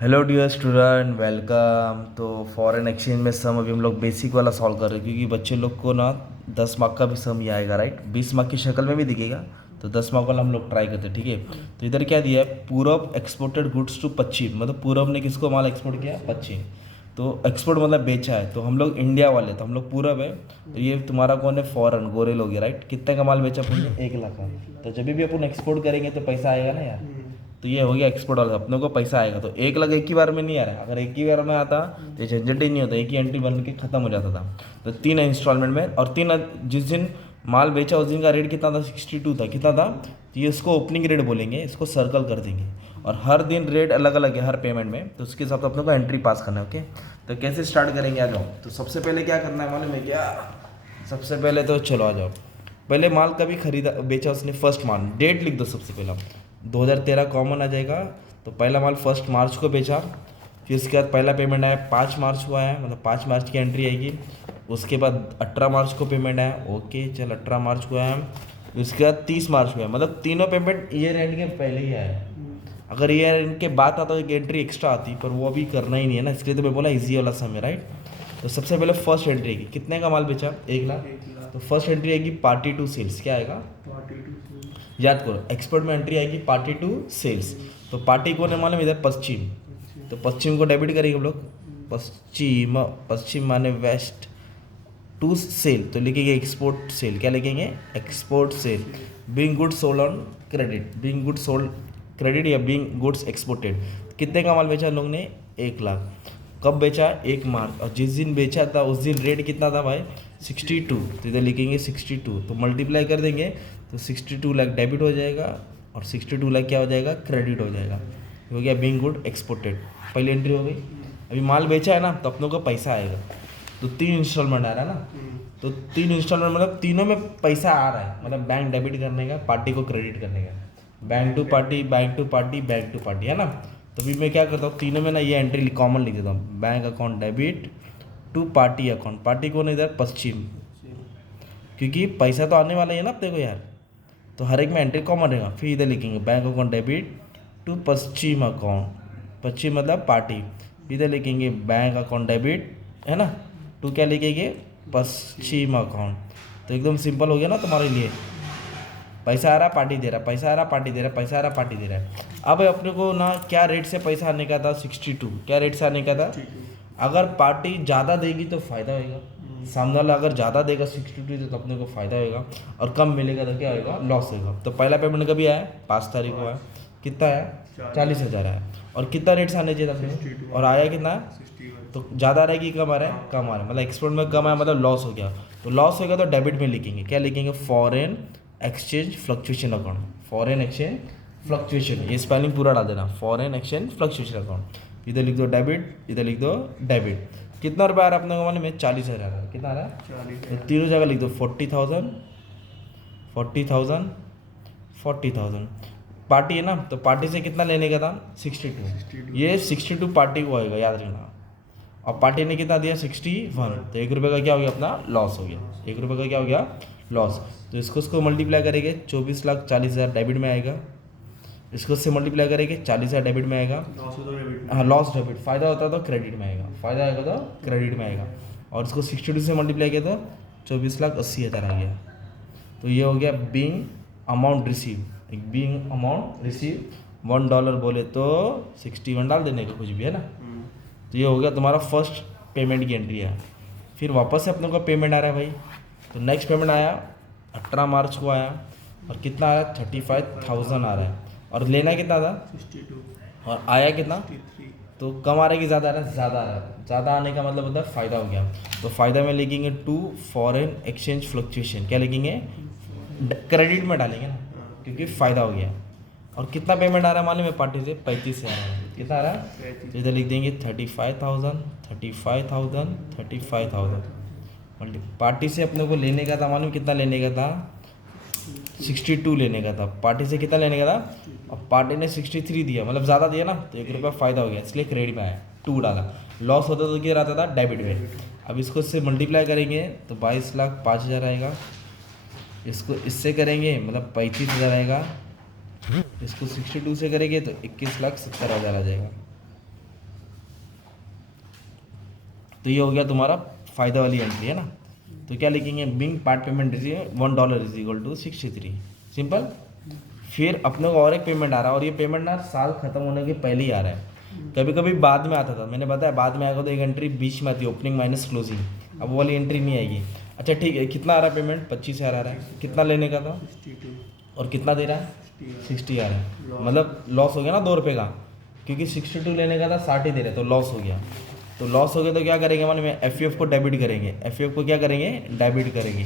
Hello dear student, welcome. तो foreign exchange में some अभी हम लोग बेसिक वाला सॉल्व कर रहे हैं, क्योंकि बच्चे लोग को ना 10 मार्क का भी सम ही आएगा, राइट। 20 मार्क की शक्ल में भी दिखेगा, तो 10 मार्क वाला हम लोग ट्राई करते हैं, ठीक है। तो इधर क्या दिया है, पूरब एक्सपोर्टेड गुड्स टू पश्चिम, मतलब पूरब ने किसको माल एक्सपोर्ट किया, पश्चिम। तो एक्सपोर्ट मतलब बेचा है, तो हम लोग इंडिया वाले, तो हम लोग पूरब है। तो ये तुम्हारा कौन है, फॉरेन, गोरे लोग है, राइट। कितने का माल बेचा अपन ने, 1 लाख का। तो जब भी अपन एक्सपोर्ट करेंगे तो पैसा आएगा ना यार। तो ये हो गया एक्सपोर्ट वाला, अपने को पैसा आएगा। तो 1 लाख एक ही बार में नहीं आ रहा है, अगर एक ही बार में आता तो ये झंझट ही नहीं होता, एक ही एंट्री बन के खत्म हो जाता था। तो 3 इंस्टॉलमेंट में, और 3 जिस दिन माल बेचा उस दिन का रेट कितना था, 62 था। कितना था, तो ये इसको ओपनिंग रेट बोलेंगे, इसको सर्कल कर देंगे। और हर दिन रेट अलग अलग है हर पेमेंट में, तो उसके हिसाब से अपने को एंट्री पास करना है, ओके। तो कैसे स्टार्ट करेंगे, आ जाओ। तो सबसे पहले क्या करना है मालूम है क्या, सबसे पहले तो चलो आ जाओ। पहले माल कभी खरीदा बेचा उसने, फर्स्ट माल डेट लिख दो सबसे पहला। 2013 कॉमन आ जाएगा। तो पहला माल 1 मार्च को बेचा। फिर उसके बाद पहला पेमेंट आया 5 मार्च को आया, मतलब 5 मार्च की एंट्री आएगी। उसके बाद 18 मार्च को पेमेंट आया, ओके चल 18 मार्च को आया। उसके बाद 30 मार्च को आया, मतलब तीनों पेमेंट ईयर एंड के पहले ही आया। अगर ईयर एंड के बाद आता तो एक एंट्री एक्स्ट्रा आती, पर वो अभी करना ही नहीं है ना, इसके लिए तो मैं बोला इजी वाला समय, राइट। तो सबसे पहले फर्स्ट एंट्री आएगी, कितने का माल बेचा, 1 लाख। तो फर्स्ट एंट्री आएगी पार्टी टू सेल्स, क्या आएगा, याद करो एक्सपोर्ट में एंट्री आएगी पार्टी टू सेल्स। तो पार्टी कौन है मालूम, इधर पश्चिम। तो पश्चिम को डेबिट करेंगे हम लोग, पश्चिम, पश्चिम माने वेस्ट, टू सेल तो लिखेंगे एक्सपोर्ट सेल, क्या लिखेंगे, export cell. Being good sold on credit, being good sold credit या बीइंग गुड्स एक्सपोर्टेड। कितने का माल बेचा हम लोग ने, 1 लाख। कब बेचा, 1 मार्च। और जिस दिन बेचा था उस दिन रेट कितना था भाई, 62। तो इधर लिखेंगे 62, तो मल्टीप्लाई कर देंगे तो 62 लाख डेबिट हो जाएगा, और 62 लाख क्या हो जाएगा, क्रेडिट हो जाएगा। हो गया बीइंग गुड एक्सपोर्टेड, पहली एंट्री हो गई। अभी माल बेचा है ना, तो अपनों को पैसा आएगा। तो 3 इंस्टॉलमेंट आ रहा है ना, तो 3 इंस्टॉलमेंट मतलब तीनों में पैसा आ रहा है, मतलब बैंक डेबिट करने का, पार्टी को क्रेडिट करने का। Bank to party, bank to party, bank to party, है ना। तो अभी मैं क्या करता हूँ, तीनों में ना ये एंट्री कॉमन लिख देता हूँ, bank account debit to party account. Party कौन है इधर, पश्चिम, क्योंकि पैसा तो आने वाला ही है ना अपने को यार। तो हर एक में एंट्री कॉमन रहेगा। फिर इधर लिखेंगे बैंक अकाउंट डेबिट टू पश्चिम अकाउंट, पश्चिम मतलब पार्टी। इधर लिखेंगे बैंक अकाउंट डेबिट, है ना, टू क्या लिखेंगे, पश्चिम अकाउंट। तो एकदम सिंपल हो गया ना तुम्हारे लिए। पैसा आ रहा, पार्टी दे रहा, पैसा आ रहा, पार्टी दे रहा, पैसा आ रहा, पार्टी दे रहा है। अब अपने को ना क्या रेट से पैसा आने का था, 62। क्या रेट से आने का था, अगर पार्टी ज़्यादा देगी तो फ़ायदा होगा, सामने वाला अगर ज़्यादा देगा 62 तो अपने को फ़ायदा होगा, और कम मिलेगा तो क्या होगा, लॉस होगा। तो पहला पेमेंट कभी आया, 5 तारीख को आया। कितना आया, 40,000 आया। और कितना रेट से आने चाहिए था अपने को? और आया कितना, तो ज़्यादा आ रहा है कि कम आ रहा है, कम आ रहा है, मतलब एक्सपोर्ट में कम आया मतलब लॉस हो गया। तो लॉस होगा तो डेबिट में लिखेंगे, क्या लिखेंगे, foreign exchange fluctuation account, foreign exchange fluctuation, ये स्पेलिंग पूरा डाल देना, फॉरेन एक्सचेंज फ्लक्चुएशन अकाउंट। इधर लिख दो डेबिट, इधर लिख दो डेबिट। कितना रुपया आ रहा है अपने को मालूम है, 40,000 आ रहा है। कितना आ रहा है, 40। तो तीनों जगह लिख दो 40,000, 40,000, 40,000। पार्टी है ना, तो पार्टी से कितना लेने का था, 62। ये 62 पार्टी को आएगा, याद रखना। और पार्टी ने कितना दिया, 61। तो 1 रुपये का क्या हो गया अपना, लॉस हो गया। 1 रुपये का क्या हो गया, लॉस। तो इसको मल्टीप्लाई करेंगे, 24,40,000 डेबिट में आएगा। इसको से मल्टीप्लाई करेंगे, 40,000 डेबिट में आएगा। हाँ, लॉस डेबिट, फ़ायदा होता तो क्रेडिट में आएगा, फ़ायदा आएगा तो क्रेडिट में आएगा। और इसको 62 से मल्टीप्लाई किया तो 24,80,000 आ गया। तो ये हो गया बीइंग अमाउंट रिसीव, एक बीइंग अमाउंट रिसीव $1 बोले तो 61 डाल देने का, कुछ भी है ना। तो ये हो गया तुम्हारा फर्स्ट पेमेंट की एंट्री है। फिर वापस से अपने को पेमेंट आ रहा है भाई। तो नेक्स्ट पेमेंट आया 18 मार्च को आया, और कितना आ रहा है, 35,000 आ रहा है। और लेना कितना था, 62। और आया कितना, तो कम आ रहा है कि ज़्यादा आ रहा है, ज़्यादा आ रहा है। ज़्यादा आने का मतलब होता है फ़ायदा हो गया। तो फ़ायदा में लिखेंगे टू फॉरेन एक्सचेंज फ्लक्चुएशन, क्या लिखेंगे, क्रेडिट में डालेंगे ना, क्योंकि फ़ायदा हो गया। और कितना पेमेंट आ रहा है मालूम है, पार्टी से 35,000 आ रहा है। कितना आ रहा है, तो इधर लिख देंगे 35,000, 35,000, 35,000। पार्टी से अपने को लेने का था मालूम, कितना लेने का था, 62 लेने का था। पार्टी से कितना लेने का था, और पार्टी ने 63 दिया, मतलब ज़्यादा दिया ना, तो 1 रुपया फ़ायदा हो गया, इसलिए क्रेडिट में आया, 2 डाला। लॉस होता तो क्या रहता था, डेबिट में। अब इसको इससे मल्टीप्लाई करेंगे तो 22,05,000 आएगा। इसको इससे करेंगे मतलब 35,000 आएगा। इसको 62 से करेंगे तो 21,70,000 आ जाएगा। तो ये हो गया तुम्हारा फ़ायदा वाली एंट्री है ना। तो क्या लिखेंगे, being part payment receive $1 is equal to 63, simple. फिर अपने को और एक पेमेंट आ रहा है, और ये पेमेंट ना साल खत्म होने के पहले ही आ रहा है। कभी कभी बाद में आता था, मैंने बताया बाद में आएगा तो एक एंट्री बीच में आती है, ओपनिंग माइनस क्लोजिंग। अब वो वाली एंट्री नहीं आएगी। अच्छा ठीक है, कितना आ रहा है पेमेंट, 25,000 आ रहा है। कितना लेने का था 62 और कितना दे रहा है 60 आ रहा है, मतलब लॉस हो गया ना 2 रुपये का, क्योंकि 62 लेने का था 60 दे रहे, तो लॉस हो गया। तो लॉस हो गया तो क्या करेंगे, मालूम है, एफ को डेबिट करेंगे। एफ को क्या करेंगे, डेबिट करेंगे,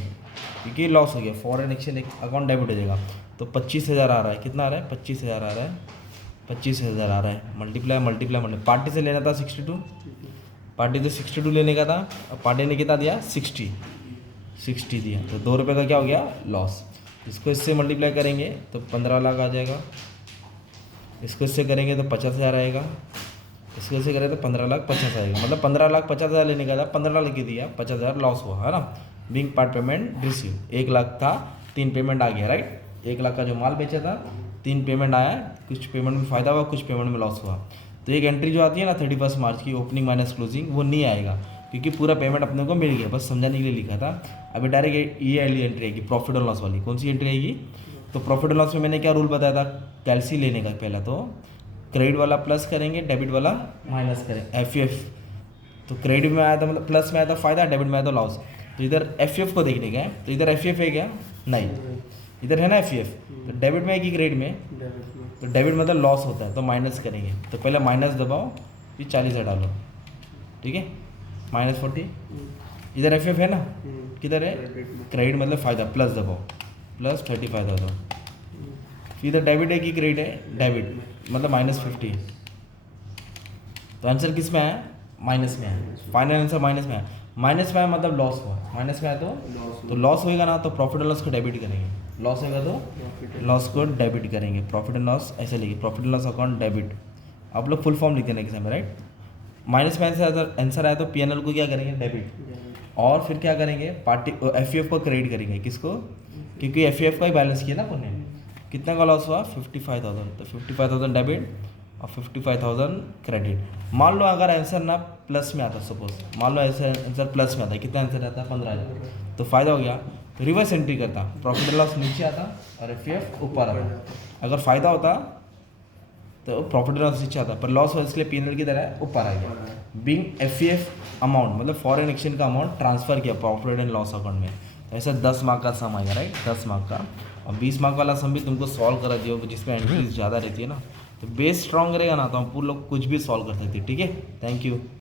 क्योंकि लॉस हो गया। फॉरेन एक्सचेंज अकाउंट डेबिट हो जाएगा। तो 25,000 आ रहा है, कितना आ रहा है 25,000 आ रहा है, 25,000 आ रहा है, मल्टीप्लाई। पार्टी से लेना था 62, पार्टी तो 62 लेने का था, अब पार्टी ने कितना दिया 60 दिया, तो 2 रुपये का क्या हो गया लॉस। इसको इससे मल्टीप्लाई करेंगे तो 15 लाख आ जाएगा, इसको इससे करेंगे तो 50,000 आएगा, इसको इससे करें तो 15,50,000 आएगा। मतलब 15,50,000 लेने का था, 15 लाख दिया, 50,000 लॉस हुआ है ना। Being part payment receive, 1 lakh था, 3 पेमेंट आ गया, राइट। 1 लाख का जो माल बेचा था, 3 पेमेंट आया, कुछ पेमेंट में फ़ायदा हुआ, कुछ पेमेंट में लॉस हुआ। तो एक एंट्री जो आती है ना 31 मार्च की, ओपनिंग माइनस क्लोजिंग, वो नहीं आएगा, क्योंकि पूरा पेमेंट अपने को मिल गया, बस समझाने के लिए लिखा था। अभी डायरेक्ट ये वाली एंट्री आएगी, प्रॉफिट और लॉस वाली। कौन सी एंट्री आएगी, तो प्रॉफिट और लॉस में मैंने क्या रूल बताया था, कैलसी लेने का। पहला तो क्रेडिट वाला प्लस करेंगे, डेबिट वाला माइनस करें, एफ। तो क्रेडिट में आया था मतलब प्लस में आया था फ़ायदा, डेबिट में आया था लॉस। तो इधर एफ को देखने का है, तो इधर एफ है क्या, नहीं, इधर है ना एफ। तो डेबिट में है कि क्रेडिट में, तो डेबिट मतलब लॉस होता है, तो माइनस करेंगे। तो पहले माइनस दबाओ, फिर 40 डालो, ठीक है, -40। इधर एफ है ना, किधर है, क्रेडिट मतलब फ़ायदा, प्लस दबाओ, प्लस 35 दबाओ। फिर इधर डेबिट है कि क्रेडिट है, डेबिट मतलब -50। तो आंसर किस में आया, माइनस में आया। फाइनल आंसर माइनस में आया। माइनस में आया मतलब लॉस हुआ, माइनस में आया तो लॉस होएगा ना, तो प्रॉफिट एंड लॉस को डेबिट करेंगे। लॉस होगा तो लॉस को डेबिट करेंगे, प्रॉफिट एंड लॉस ऐसे लिखिए, profit and loss account debit. आप लोग फुल फॉर्म लिख देना एग्जाम में, राइट। माइनस में आंसर आया तो पीएनएल को क्या करेंगे, डेबिट। और फिर क्या करेंगे, पार्टी एफ को क्रेडिट करेंगे, किसको, क्योंकि एफ का ही बैलेंस किया ना अपन ने। कितना का लॉस हुआ 55,000, तो 55,000 डेबिट और 55,000 क्रेडिट। मान लो अगर आंसर ना प्लस में आता, सपोज मान लो आंसर प्लस में आता, कितना आंसर आता 15,000, तो फ़ायदा हो गया। तो रिवर्स एंट्री करता, प्रॉफिट एंड लॉस नीचे आता और एफ ऊपर आता। अगर फ़ायदा होता तो प्रॉफिट एंड लॉस नीचे आता, पर लॉस हुआ इसलिए पीएनएल की तरह ऊपर आ गया। बिंग एफ अमाउंट मतलब फॉरेन एक्सचेंज का अमाउंट ट्रांसफ़र किया प्रॉफिट एंड लॉस अकाउंट में। तो ऐसा 10 मार्क का सम आएगा, राइट, 10 मार्क का। और 20 मार्क वाला सम भी तुमको सॉल्व करा दिया होगा, जिसमें एंट्रीज ज़्यादा रहती है ना। तो बेस स्ट्रॉन्ग रहेगा ना, तो हम पूरे लोग कुछ भी सॉल्व कर सकते हैं, ठीक है। Thank you.